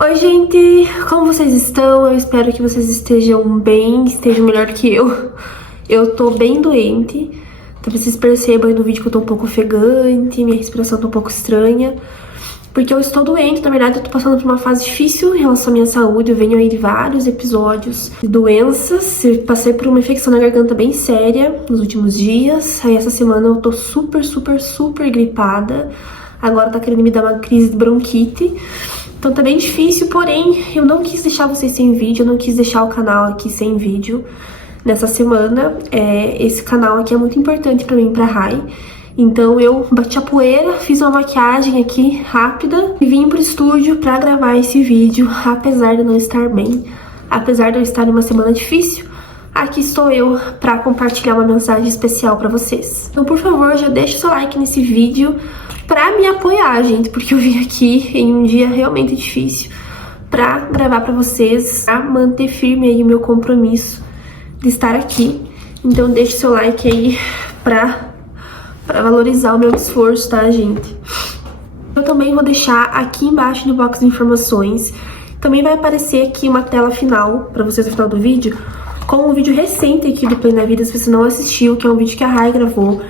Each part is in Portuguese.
Oi, gente! Como vocês estão? Eu espero que vocês estejam bem, estejam melhor que eu. Eu tô bem doente. Talvez vocês percebam aí no vídeo que eu tô um pouco ofegante, minha respiração tá um pouco estranha. Porque eu estou doente, na verdade eu tô passando por uma fase difícil em relação à minha saúde. Eu venho aí de vários episódios de doenças. Eu passei por uma infecção na garganta bem séria nos últimos dias. Aí essa semana eu tô super gripada. Agora tá querendo me dar uma crise de bronquite. Então tá bem difícil, porém eu não quis deixar vocês sem vídeo, eu não quis deixar o canal aqui sem vídeo nessa semana. Esse canal aqui é muito importante pra mim, pra Rai. Então eu bati a poeira, fiz uma maquiagem aqui rápida e vim pro estúdio pra gravar esse vídeo, apesar de eu não estar bem, apesar de eu estar em uma semana difícil. Aqui estou eu pra compartilhar uma mensagem especial pra vocês. Então, por favor, já deixa o seu like nesse vídeo pra me apoiar, gente, porque eu vim aqui em um dia realmente difícil pra gravar pra vocês, pra manter firme aí o meu compromisso de estar aqui. Então deixa o seu like aí pra valorizar o meu esforço, tá, gente? Eu também vou deixar aqui embaixo no box de informações, também vai aparecer aqui uma tela final pra vocês no final do vídeo, com um vídeo recente aqui do Play na Vida, se você não assistiu, que é um vídeo que a Rai gravou.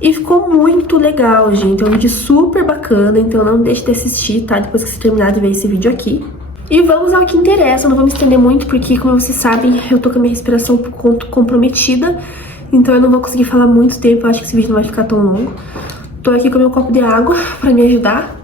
E ficou muito legal, gente. É um vídeo super bacana, então não deixe de assistir, tá? Depois que você terminar de ver esse vídeo aqui. E vamos ao que interessa. Eu não vou me estender muito, porque, como vocês sabem, eu tô com a minha respiração um pouco comprometida. Então eu não vou conseguir falar muito tempo. Eu acho que esse vídeo não vai ficar tão longo. Tô aqui com meu copo de água pra me ajudar.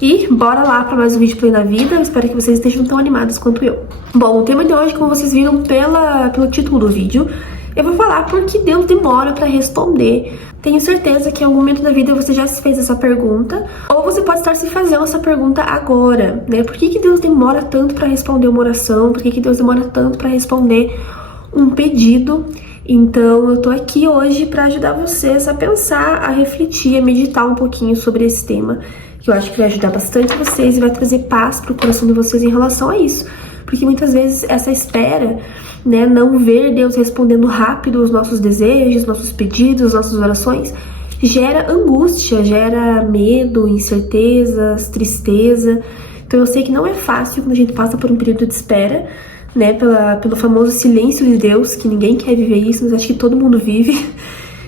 E bora lá pra mais um vídeo Play na Vida. Eu espero que vocês estejam tão animados quanto eu. Bom, o tema de hoje, como vocês viram pelo título do vídeo, eu vou falar por que Deus demora pra responder. Tenho certeza que em algum momento da vida você já se fez essa pergunta, ou você pode estar se fazendo essa pergunta agora, né? Por que Deus demora tanto pra responder uma oração? Por que Deus demora tanto pra responder um pedido? Então eu tô aqui hoje pra ajudar vocês a pensar, a refletir, a meditar um pouquinho sobre esse tema, que eu acho que vai ajudar bastante vocês e vai trazer paz pro coração de vocês em relação a isso. Porque muitas vezes essa espera, né, não ver Deus respondendo rápido os nossos desejos, nossos pedidos, nossas orações, gera angústia, gera medo, incertezas, tristeza. Então eu sei que não é fácil quando a gente passa por um período de espera, né, pelo famoso silêncio de Deus, que ninguém quer viver isso, mas acho que todo mundo vive.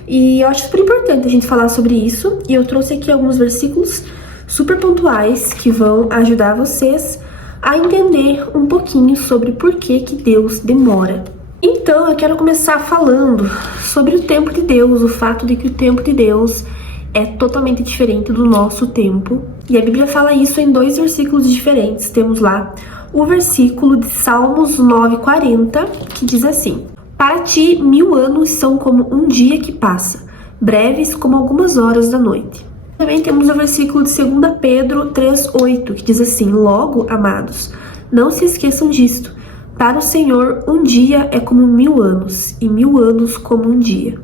E eu acho super importante a gente falar sobre isso, e eu trouxe aqui alguns versículos super pontuais que vão ajudar vocês a entender um pouquinho sobre por que Deus demora. Então eu quero começar falando sobre o tempo de Deus, o fato de que o tempo de Deus é totalmente diferente do nosso tempo. E a Bíblia fala isso em dois versículos diferentes. Temos lá o versículo de Salmos 9:40, que diz assim: Para ti 1000 anos são como um dia que passa, breves como algumas horas da noite. Também temos o versículo de 2 Pedro 3:8, que diz assim: Logo, amados, não se esqueçam disto. Para o Senhor, um dia é como 1000 anos, e 1000 anos como um dia.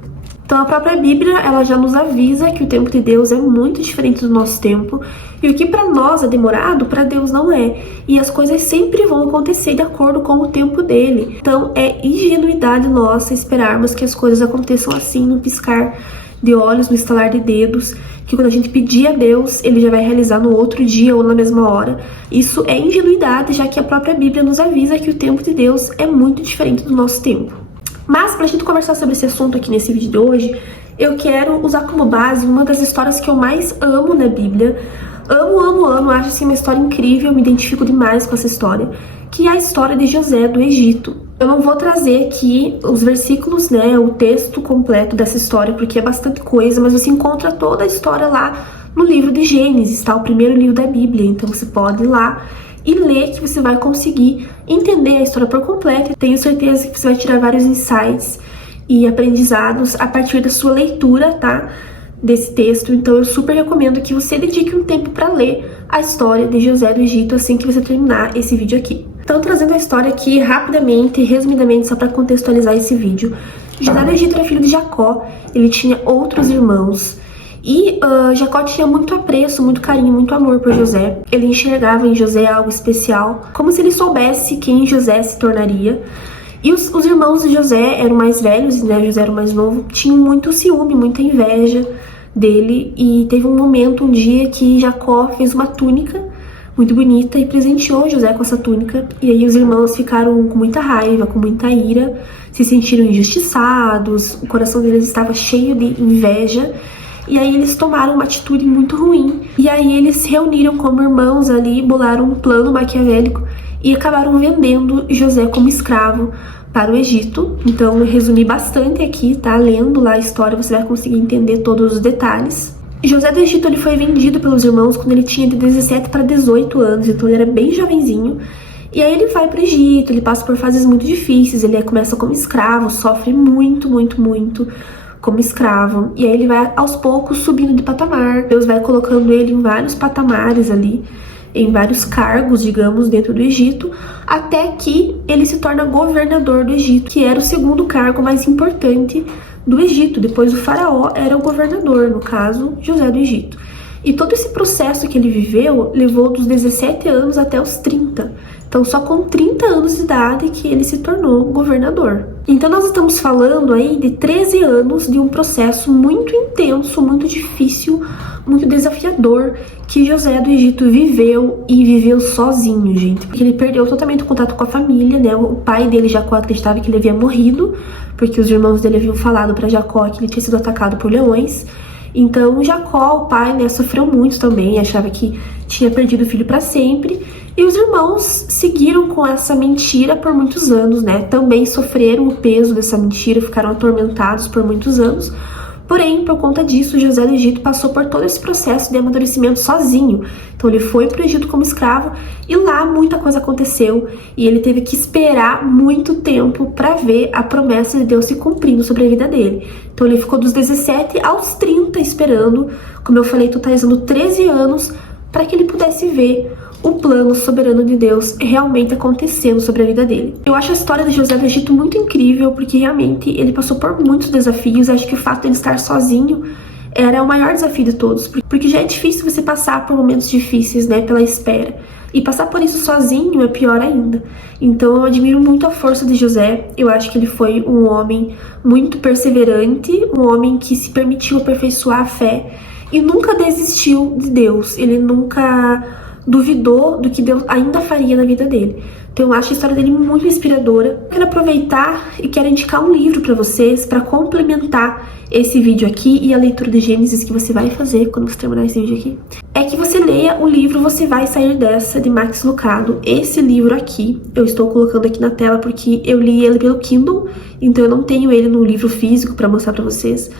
Então a própria Bíblia, ela já nos avisa que o tempo de Deus é muito diferente do nosso tempo, e o que para nós é demorado, para Deus não é. E as coisas sempre vão acontecer de acordo com o tempo dele. Então é ingenuidade nossa esperarmos que as coisas aconteçam assim, no piscar de olhos, no estalar de dedos, que quando a gente pedir a Deus, ele já vai realizar no outro dia ou na mesma hora. Isso é ingenuidade, já que a própria Bíblia nos avisa que o tempo de Deus é muito diferente do nosso tempo. Mas pra gente conversar sobre esse assunto aqui nesse vídeo de hoje, eu quero usar como base uma das histórias que eu mais amo na Bíblia. Amo, acho assim uma história incrível, me identifico demais com essa história, que é a história de José do Egito. Eu não vou trazer aqui os versículos, né, o texto completo dessa história, porque é bastante coisa, mas você encontra toda a história lá no livro de Gênesis, tá? O primeiro livro da Bíblia, então você pode ir lá e ler, que você vai conseguir entender a história por completo. Tenho certeza que você vai tirar vários insights e aprendizados a partir da sua leitura, tá? Desse texto. Então eu super recomendo que você dedique um tempo para ler a história de José do Egito assim que você terminar esse vídeo aqui. Então, trazendo a história aqui rapidamente, resumidamente, só para contextualizar esse vídeo. José do Egito era filho de Jacó, ele tinha outros irmãos. E Jacó tinha muito apreço, muito carinho, muito amor por José. Ele enxergava em José algo especial, como se ele soubesse quem José se tornaria. E os irmãos de José eram mais velhos, né? José era o mais novo, tinham muito ciúme, muita inveja dele. E teve um momento, um dia, que Jacó fez uma túnica muito bonita, e presenteou José com essa túnica. E aí os irmãos ficaram com muita raiva, com muita ira, se sentiram injustiçados, o coração deles estava cheio de inveja. E aí eles tomaram uma atitude muito ruim. E aí eles se reuniram como irmãos ali, bolaram um plano maquiavélico e acabaram vendendo José como escravo para o Egito. Então eu resumi bastante aqui, tá? Lendo lá a história você vai conseguir entender todos os detalhes. José do Egito ele foi vendido pelos irmãos quando ele tinha de 17 para 18 anos, então ele era bem jovenzinho. E aí ele vai para o Egito, ele passa por fases muito difíceis, ele começa como escravo, sofre muito como escravo. E aí ele vai aos poucos subindo de patamar. Deus vai colocando ele em vários patamares ali, em vários cargos, digamos, dentro do Egito, até que ele se torna governador do Egito, que era o segundo cargo mais importante do Egito. Depois do faraó era o governador, no caso, José do Egito. E todo esse processo que ele viveu levou dos 17 anos até os 30. Então, só com 30 anos de idade que ele se tornou governador. Então, nós estamos falando aí de 13 anos de um processo muito intenso, muito difícil, muito desafiador, que José do Egito viveu, e viveu sozinho, gente. Porque ele perdeu totalmente o contato com a família, né? O pai dele, Jacó, acreditava que ele havia morrido, porque os irmãos dele haviam falado para Jacó que ele tinha sido atacado por leões. Então Jacó, o pai, né, sofreu muito também, achava que tinha perdido o filho para sempre. E os irmãos seguiram com essa mentira por muitos anos, né? Também sofreram o peso dessa mentira, ficaram atormentados por muitos anos. Porém, por conta disso, José do Egito passou por todo esse processo de amadurecimento sozinho. Então ele foi para o Egito como escravo e lá muita coisa aconteceu e ele teve que esperar muito tempo para ver a promessa de Deus se cumprindo sobre a vida dele. Então ele ficou dos 17 aos 30 esperando, como eu falei, totalizando 13 anos, para que ele pudesse ver o plano soberano de Deus realmente acontecendo sobre a vida dele. Eu acho a história de José do Egito muito incrível, porque realmente ele passou por muitos desafios. Acho que o fato de ele estar sozinho era o maior desafio de todos, porque já é difícil você passar por momentos difíceis, né, pela espera. E passar por isso sozinho é pior ainda. Então eu admiro muito a força de José. Eu acho que ele foi um homem muito perseverante, um homem que se permitiu aperfeiçoar a fé e nunca desistiu de Deus. Ele nunca duvidou do que Deus ainda faria na vida dele. Então eu acho a história dele muito inspiradora. Eu quero aproveitar e quero indicar um livro para vocês, para complementar esse vídeo aqui e a leitura de Gênesis que você vai fazer quando você terminar esse vídeo aqui. É que você leia o livro Você Vai Sair Dessa, de Max Lucado. Esse livro aqui, eu estou colocando aqui na tela porque eu li ele pelo Kindle, então eu não tenho ele no livro físico para mostrar para vocês.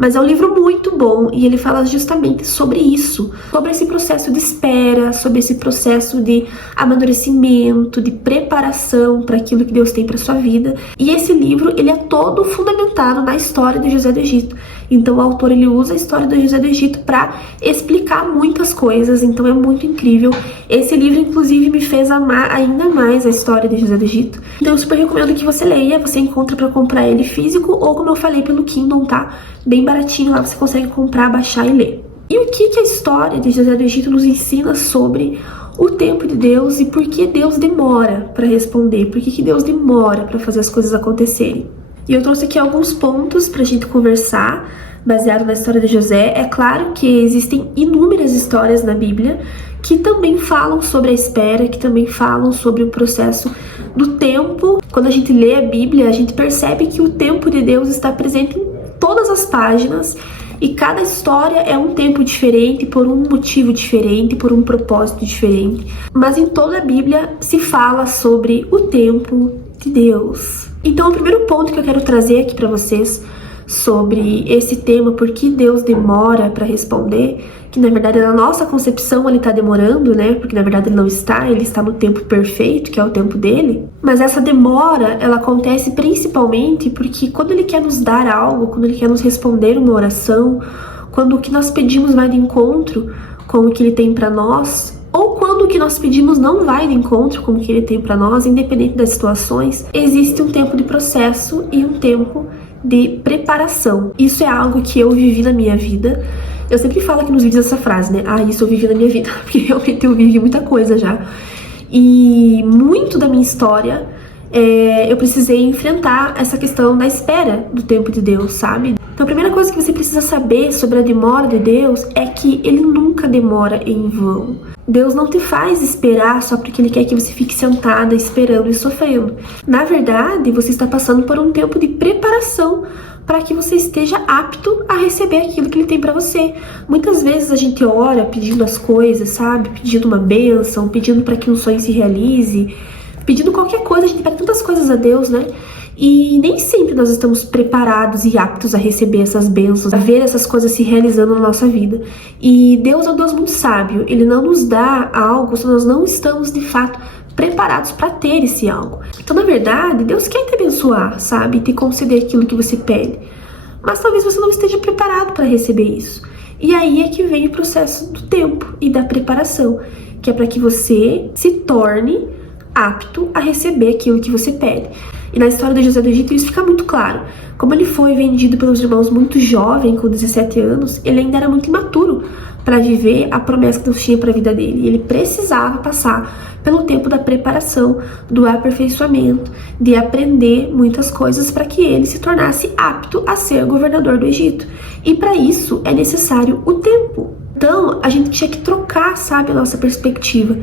Mas é um livro muito bom e ele fala justamente sobre isso, sobre esse processo de espera, sobre esse processo de amadurecimento, de preparação para aquilo que Deus tem para sua vida. E esse livro, ele é todo fundamentado na história de José do Egito. Então o autor, ele usa a história do José do Egito para explicar muitas coisas, então é muito incrível. Esse livro, inclusive, me fez amar ainda mais a história de José do Egito. Então eu super recomendo que você leia, você encontra para comprar ele físico ou, como eu falei, pelo Kindle, tá? Bem baratinho, lá você consegue comprar, baixar e ler. E o que a história de José do Egito nos ensina sobre o tempo de Deus e por que Deus demora para responder, por que Deus demora para fazer as coisas acontecerem? E eu trouxe aqui alguns pontos pra gente conversar, baseado na história de José. É claro que existem inúmeras histórias na Bíblia que também falam sobre a espera, que também falam sobre o processo do tempo. Quando a gente lê a Bíblia, a gente percebe que o tempo de Deus está presente em todas as páginas e cada história é um tempo diferente, por um motivo diferente, por um propósito diferente. Mas em toda a Bíblia se fala sobre o tempo de Deus. Então o primeiro ponto que eu quero trazer aqui para vocês sobre esse tema, por que Deus demora para responder, que na verdade na nossa concepção ele está demorando, né? Porque na verdade ele não está, ele está no tempo perfeito, que é o tempo dele. Mas essa demora, ela acontece principalmente porque quando ele quer nos dar algo, quando ele quer nos responder uma oração, quando o que nós pedimos vai de encontro com o que ele tem para nós, ou quando o que nós pedimos não vai de encontro com o que ele tem para nós, independente das situações, existe um tempo de processo e um tempo de preparação. Isso é algo que eu vivi na minha vida. Eu sempre falo aqui nos vídeos essa frase, né? Ah, isso eu vivi na minha vida, porque realmente eu vivi muita coisa já. E muito da minha história, eu precisei enfrentar essa questão da espera do tempo de Deus, sabe? Então a primeira coisa que você precisa saber sobre a demora de Deus é que Ele nunca demora em vão. Deus não te faz esperar só porque Ele quer que você fique sentada esperando e sofrendo. Na verdade, você está passando por um tempo de preparação para que você esteja apto a receber aquilo que Ele tem para você. Muitas vezes a gente ora pedindo as coisas, sabe? Pedindo uma bênção, pedindo para que um sonho se realize, pedindo qualquer coisa, a gente pede tantas coisas a Deus, né? E nem sempre nós estamos preparados e aptos a receber essas bênçãos, a ver essas coisas se realizando na nossa vida. E Deus é um Deus muito sábio. Ele não nos dá algo se nós não estamos, de fato, preparados para ter esse algo. Então, na verdade, Deus quer te abençoar, sabe? E te conceder aquilo que você pede. Mas talvez você não esteja preparado para receber isso. E aí é que vem o processo do tempo e da preparação, que é para que você se torne apto a receber aquilo que você pede. E na história de José do Egito isso fica muito claro. Como ele foi vendido pelos irmãos muito jovem, com 17 anos, ele ainda era muito imaturo para viver a promessa que Deus tinha para a vida dele. E ele precisava passar pelo tempo da preparação, do aperfeiçoamento, de aprender muitas coisas para que ele se tornasse apto a ser governador do Egito. E para isso é necessário o tempo. Então a gente tinha que trocar, sabe, a nossa perspectiva.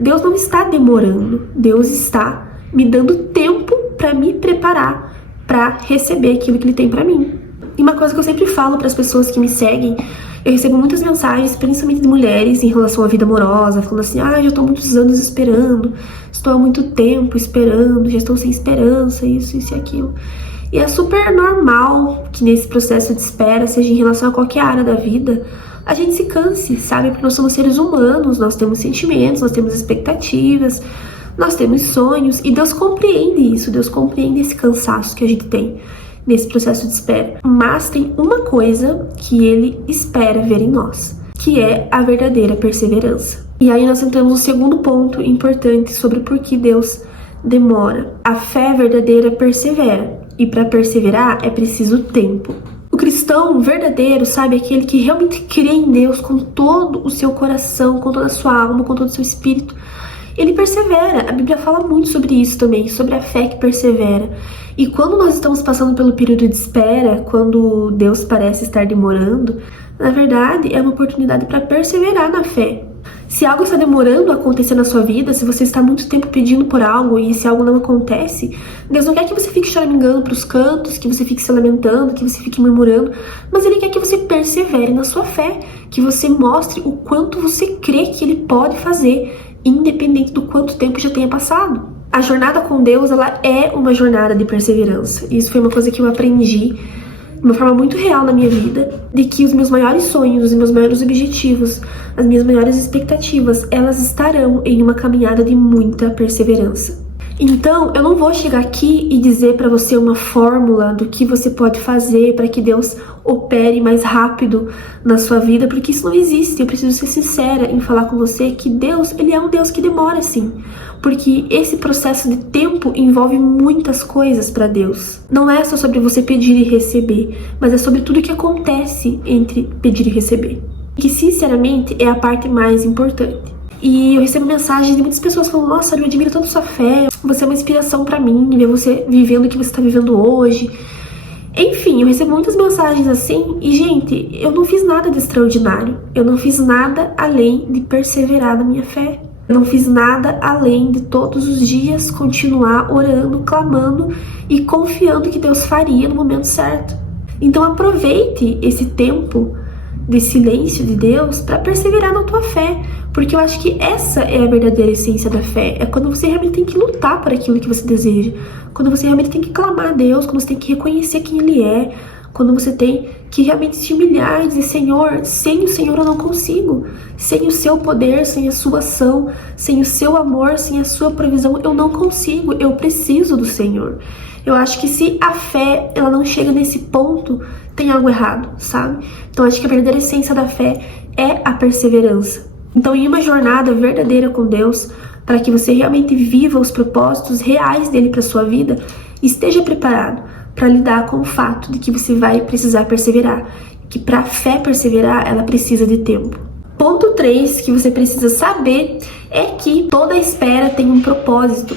Deus não está demorando, Deus está me dando tempo para me preparar para receber aquilo que Ele tem para mim. E uma coisa que eu sempre falo para as pessoas que me seguem, eu recebo muitas mensagens, principalmente de mulheres, em relação à vida amorosa, falando assim, já estou há muitos anos esperando, estou há muito tempo esperando, já estou sem esperança, isso e aquilo. E é super normal que nesse processo de espera, seja em relação a qualquer área da vida, a gente se canse, sabe? Porque nós somos seres humanos, nós temos sentimentos, nós temos expectativas, nós temos sonhos, e Deus compreende isso, Deus compreende esse cansaço que a gente tem nesse processo de espera. Mas tem uma coisa que Ele espera ver em nós, que é a verdadeira perseverança. E aí nós entramos no segundo ponto importante sobre por que Deus demora. A fé verdadeira persevera, e para perseverar é preciso tempo. O cristão verdadeiro, sabe, aquele que realmente crê em Deus com todo o seu coração, com toda a sua alma, com todo o seu espírito, ele persevera. A Bíblia fala muito sobre isso também, sobre a fé que persevera. E quando nós estamos passando pelo período de espera, quando Deus parece estar demorando, na verdade é uma oportunidade para perseverar na fé. Se algo está demorando a acontecer na sua vida, se você está muito tempo pedindo por algo e esse algo não acontece, Deus não quer que você fique choramingando para os cantos, que você fique se lamentando, que você fique murmurando, mas Ele quer que você persevere na sua fé, que você mostre o quanto você crê que Ele pode fazer, independente do quanto tempo já tenha passado. A jornada com Deus, ela é uma jornada de perseverança. Isso foi uma coisa que eu aprendi de uma forma muito real na minha vida, de que os meus maiores sonhos, os meus maiores objetivos, as minhas maiores expectativas, elas estarão em uma caminhada de muita perseverança. Então, eu não vou chegar aqui e dizer para você uma fórmula do que você pode fazer para que Deus opere mais rápido na sua vida, porque isso não existe. Eu preciso ser sincera em falar com você que Deus, Ele é um Deus que demora sim, porque esse processo de tempo envolve muitas coisas para Deus. Não é só sobre você pedir e receber, mas é sobre tudo que acontece entre pedir e receber, que sinceramente é a parte mais importante. E eu recebo mensagens de muitas pessoas falando, nossa, eu admiro tanto sua fé, você é uma inspiração pra mim, ver você vivendo o que você tá vivendo hoje. Enfim, eu recebo muitas mensagens assim, e gente, eu não fiz nada de extraordinário, eu não fiz nada além de perseverar na minha fé. Eu não fiz nada além de todos os dias continuar orando, clamando e confiando que Deus faria no momento certo. Então aproveite esse tempo de silêncio de Deus para perseverar na tua fé, porque eu acho que essa é a verdadeira essência da fé. É quando você realmente tem que lutar por aquilo que você deseja, quando você realmente tem que clamar a Deus, quando você tem que reconhecer quem Ele é, quando você tem que realmente se humilhar e dizer, Senhor, sem o Senhor eu não consigo, sem o seu poder, sem a sua ação, sem o seu amor, sem a sua provisão, eu não consigo, eu preciso do Senhor. Eu acho que se a fé ela não chega nesse ponto, tem algo errado, sabe? Então acho que a verdadeira essência da fé é a perseverança. Então, em uma jornada verdadeira com Deus, para que você realmente viva os propósitos reais dele para sua vida, esteja preparado para lidar com o fato de que você vai precisar perseverar, que para a fé perseverar, ela precisa de tempo. Ponto 3 que você precisa saber é que toda espera tem um propósito.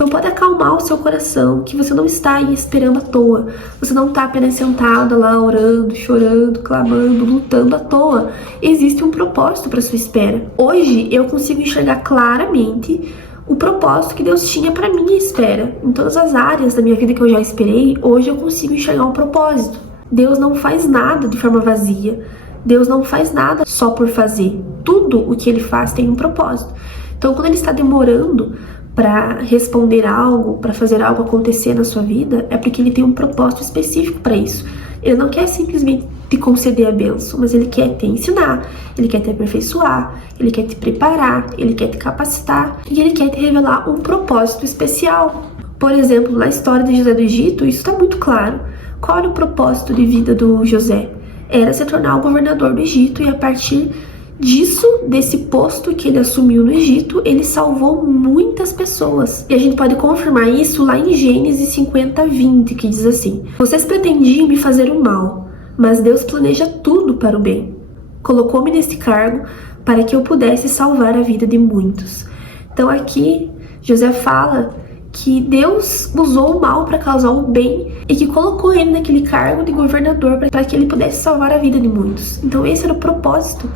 Então pode acalmar o seu coração, que você não está aí esperando à toa. Você não está apenas sentada lá orando, chorando, clamando, lutando à toa. Existe um propósito para sua espera. Hoje eu consigo enxergar claramente o propósito que Deus tinha para minha espera. Em todas as áreas da minha vida que eu já esperei, hoje eu consigo enxergar um propósito. Deus não faz nada de forma vazia. Deus não faz nada só por fazer. Tudo o que Ele faz tem um propósito. Então, quando Ele está demorando para responder algo, para fazer algo acontecer na sua vida, é porque Ele tem um propósito específico para isso. Ele não quer simplesmente te conceder a bênção, mas Ele quer te ensinar, Ele quer te aperfeiçoar, Ele quer te preparar, Ele quer te capacitar e Ele quer te revelar um propósito especial. Por exemplo, na história de José do Egito, isso está muito claro. Qual era o propósito de vida do José? Era se tornar o governador do Egito, e a partir disso, desse posto que ele assumiu no Egito, ele salvou muitas pessoas. E a gente pode confirmar isso lá em Gênesis 50:20, que diz assim: vocês pretendiam me fazer o mal, mas Deus planeja tudo para o bem. Colocou-me nesse cargo para que eu pudesse salvar a vida de muitos. Então aqui, José fala que Deus usou o mal para causar o bem e que colocou ele naquele cargo de governador para que ele pudesse salvar a vida de muitos. Então esse era o propósito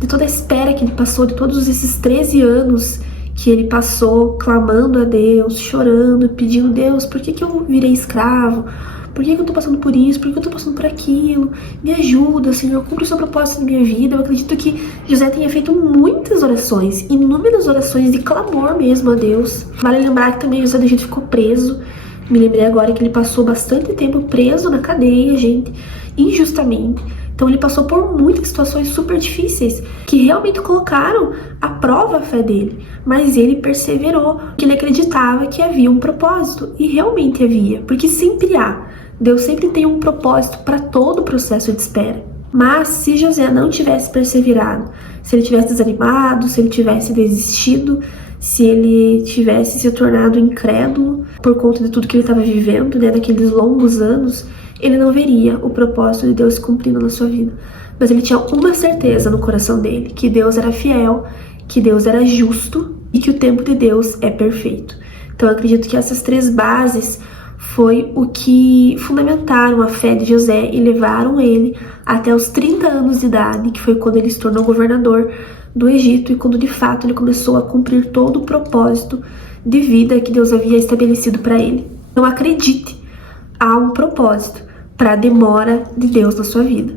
de toda a espera que ele passou, de todos esses 13 anos que ele passou clamando a Deus, chorando, pedindo: Deus, por que eu virei escravo? Por que eu tô passando por isso? Por que eu tô passando por aquilo? Me ajuda, Senhor, cumpre o seu propósito na minha vida. Eu acredito que José tenha feito muitas orações, inúmeras orações de clamor mesmo a Deus. Vale lembrar que também José do Egito ficou preso. Me lembrei agora que ele passou bastante tempo preso na cadeia, gente, injustamente. Então ele passou por muitas situações super difíceis que realmente colocaram à prova a fé dele. Mas ele perseverou, porque ele acreditava que havia um propósito. E realmente havia, porque sempre há. Deus sempre tem um propósito para todo o processo de espera. Mas se José não tivesse perseverado, se ele tivesse desanimado, se ele tivesse desistido, se ele tivesse se tornado incrédulo por conta de tudo que ele estava vivendo, né, naqueles longos anos, ele não veria o propósito de Deus se cumprindo na sua vida. Mas ele tinha uma certeza no coração dele, que Deus era fiel, que Deus era justo e que o tempo de Deus é perfeito. Então eu acredito que essas 3 bases foi o que fundamentaram a fé de José e levaram ele até os 30 anos de idade, que foi quando ele se tornou governador do Egito e quando de fato ele começou a cumprir todo o propósito de vida que Deus havia estabelecido para ele. Então acredite, há um propósito para a demora de Deus na sua vida.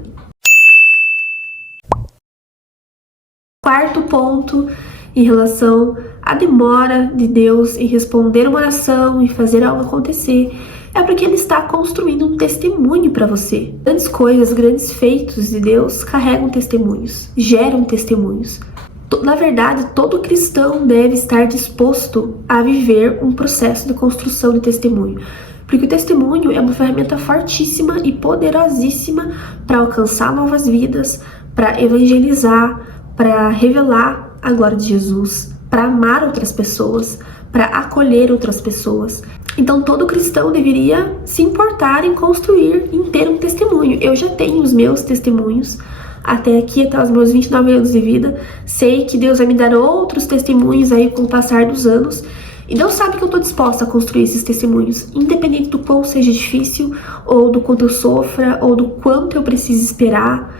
Quarto ponto em relação à demora de Deus em responder uma oração e fazer algo acontecer, é porque Ele está construindo um testemunho para você. Grandes coisas, grandes feitos de Deus carregam testemunhos, geram testemunhos. Na verdade, todo cristão deve estar disposto a viver um processo de construção de testemunho. Porque o testemunho é uma ferramenta fortíssima e poderosíssima para alcançar novas vidas, para evangelizar, para revelar a glória de Jesus, para amar outras pessoas, para acolher outras pessoas. Então todo cristão deveria se importar em construir, em ter um testemunho. Eu já tenho os meus testemunhos até aqui, até os meus 29 anos de vida. Sei que Deus vai me dar outros testemunhos aí com o passar dos anos. E Deus sabe que eu estou disposta a construir esses testemunhos, independente do quão seja difícil, ou do quanto eu sofra, ou do quanto eu preciso esperar.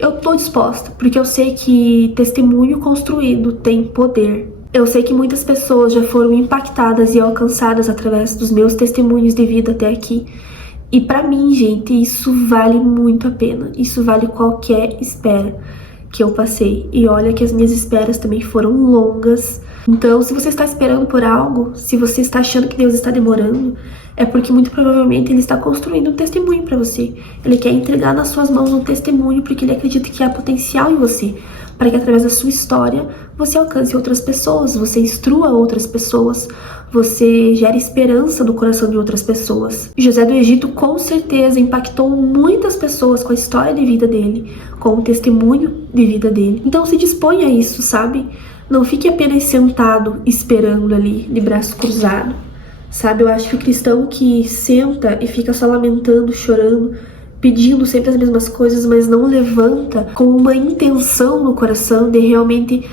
Eu estou disposta, porque eu sei que testemunho construído tem poder. Eu sei que muitas pessoas já foram impactadas e alcançadas através dos meus testemunhos de vida até aqui. E para mim, gente, isso vale muito a pena. Isso vale qualquer espera que eu passei. E olha que as minhas esperas também foram longas. Então, se você está esperando por algo, se você está achando que Deus está demorando, é porque muito provavelmente Ele está construindo um testemunho para você. Ele quer entregar nas suas mãos um testemunho porque Ele acredita que há potencial em você, para que através da sua história você alcance outras pessoas, você instrua outras pessoas, você gere esperança no coração de outras pessoas. José do Egito com certeza impactou muitas pessoas com a história de vida dele, com o testemunho de vida dele. Então se disponha a isso, sabe? Não fique apenas sentado esperando ali, de braço cruzado. Sabe, eu acho que o cristão que senta e fica só lamentando, chorando, pedindo sempre as mesmas coisas, mas não levanta com uma intenção no coração de realmente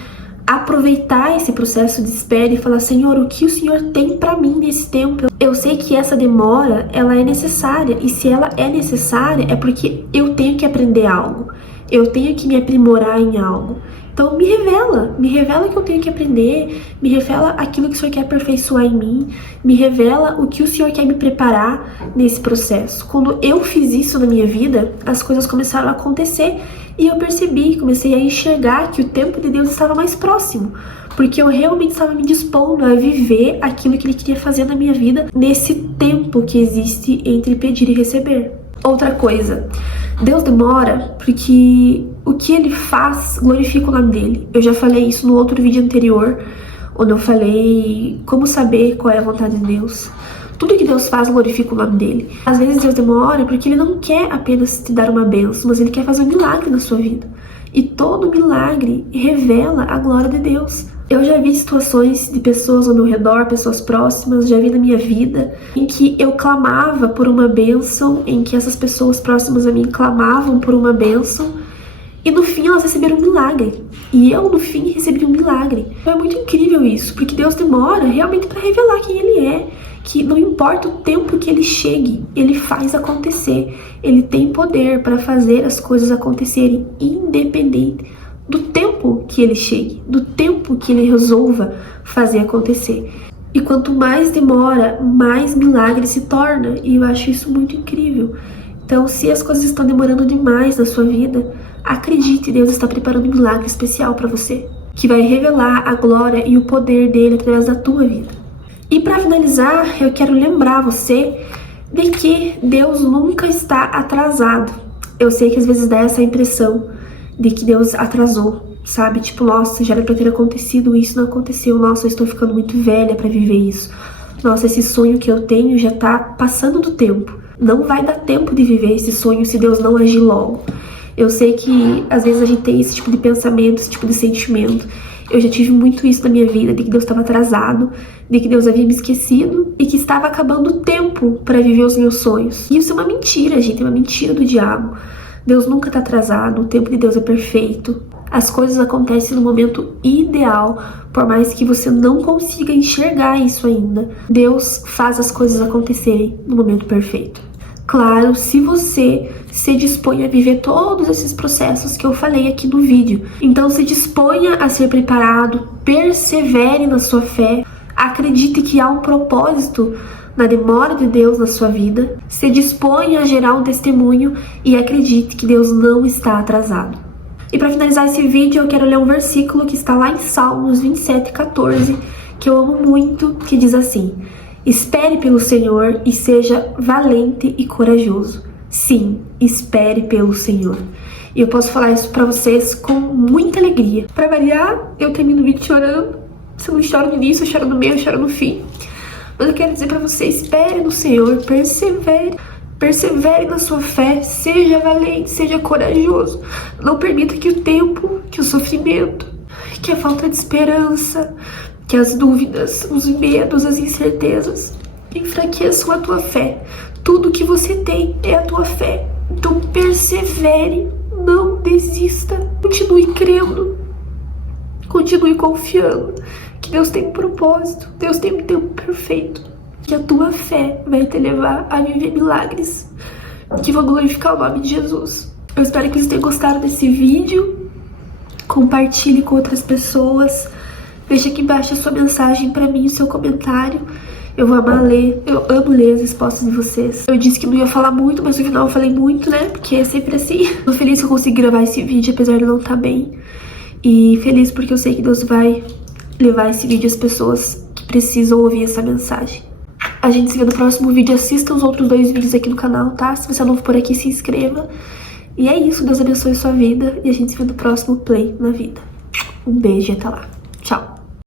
aproveitar esse processo de espera e falar: Senhor, o que o Senhor tem pra mim nesse tempo? Eu sei que essa demora, ela é necessária, e se ela é necessária é porque eu tenho que aprender algo, eu tenho que me aprimorar em algo. Então me revela que eu tenho que aprender, me revela aquilo que o Senhor quer aperfeiçoar em mim, me revela o que o Senhor quer me preparar nesse processo. Quando eu fiz isso na minha vida, as coisas começaram a acontecer e eu percebi, comecei a enxergar que o tempo de Deus estava mais próximo, porque eu realmente estava me dispondo a viver aquilo que Ele queria fazer na minha vida nesse tempo que existe entre pedir e receber. Outra coisa, Deus demora porque o que Ele faz glorifica o nome dEle. Eu já falei isso no outro vídeo anterior, onde eu falei como saber qual é a vontade de Deus. Tudo que Deus faz glorifica o nome dEle. Às vezes Deus demora porque Ele não quer apenas te dar uma bênção, mas Ele quer fazer um milagre na sua vida. E todo milagre revela a glória de Deus. Eu já vi situações de pessoas ao meu redor, pessoas próximas, já vi na minha vida, em que eu clamava por uma bênção, em que essas pessoas próximas a mim clamavam por uma bênção, e no fim elas receberam um milagre. E eu, no fim, recebi um milagre. Então é muito incrível isso, porque Deus demora realmente para revelar quem Ele é, que não importa o tempo que Ele chegue, Ele faz acontecer. Ele tem poder para fazer as coisas acontecerem, independente do tempo que Ele chegue, do tempo que Ele resolva fazer acontecer. E quanto mais demora, mais milagre se torna, e eu acho isso muito incrível. Então, se as coisas estão demorando demais na sua vida, acredite, Deus está preparando um milagre especial para você, que vai revelar a glória e o poder dele através da tua vida. E para finalizar, eu quero lembrar você de que Deus nunca está atrasado. Eu sei que às vezes dá essa impressão de que Deus atrasou, sabe? Tipo, nossa, já era pra ter acontecido isso, não aconteceu. Nossa, eu estou ficando muito velha pra viver isso. Nossa, esse sonho que eu tenho já tá passando do tempo. Não vai dar tempo de viver esse sonho se Deus não agir logo. Eu sei que às vezes a gente tem esse tipo de pensamento, esse tipo de sentimento. Eu já tive muito isso na minha vida, de que Deus estava atrasado, de que Deus havia me esquecido e que estava acabando o tempo para viver os meus sonhos. E isso é uma mentira, gente, é uma mentira do diabo. Deus nunca está atrasado, o tempo de Deus é perfeito. As coisas acontecem no momento ideal, por mais que você não consiga enxergar isso ainda. Deus faz as coisas acontecerem no momento perfeito. Claro, se você se dispõe a viver todos esses processos que eu falei aqui no vídeo. Então se disponha a ser preparado, persevere na sua fé, acredite que há um propósito na demora de Deus na sua vida, se disponha a gerar um testemunho e acredite que Deus não está atrasado. E para finalizar esse vídeo, eu quero ler um versículo que está lá em Salmos 27:14, que eu amo muito, que diz assim: espere pelo Senhor e seja valente e corajoso. Sim, espere pelo Senhor. E eu posso falar isso para vocês com muita alegria. Para variar, eu termino o vídeo chorando. Se eu não choro no início, eu choro no meio, eu choro no fim. Mas eu quero dizer para você, espere no Senhor, persevere na sua fé, seja valente, seja corajoso. Não permita que o tempo, que o sofrimento, que a falta de esperança, que as dúvidas, os medos, as incertezas enfraqueçam a tua fé. Tudo que você tem é a tua fé. Então persevere, não desista, continue crendo, continue confiando que Deus tem um propósito, Deus tem um tempo perfeito, que a tua fé vai te levar a viver milagres que vão glorificar o nome de Jesus. Eu espero que vocês tenham gostado desse vídeo, compartilhe com outras pessoas, deixa aqui embaixo a sua mensagem para mim, o seu comentário. Eu vou amar ler, eu amo ler as respostas de vocês. Eu disse que não ia falar muito, mas no final eu falei muito, né? Porque é sempre assim. Tô feliz que eu consegui gravar esse vídeo, apesar de não estar bem. E feliz porque eu sei que Deus vai levar esse vídeo às pessoas que precisam ouvir essa mensagem. A gente se vê no próximo vídeo. Assista os outros 2 vídeos aqui no canal, tá? Se você é novo por aqui, se inscreva. E é isso, Deus abençoe sua vida. E a gente se vê no próximo Play na Vida. Um beijo e até lá. Tchau.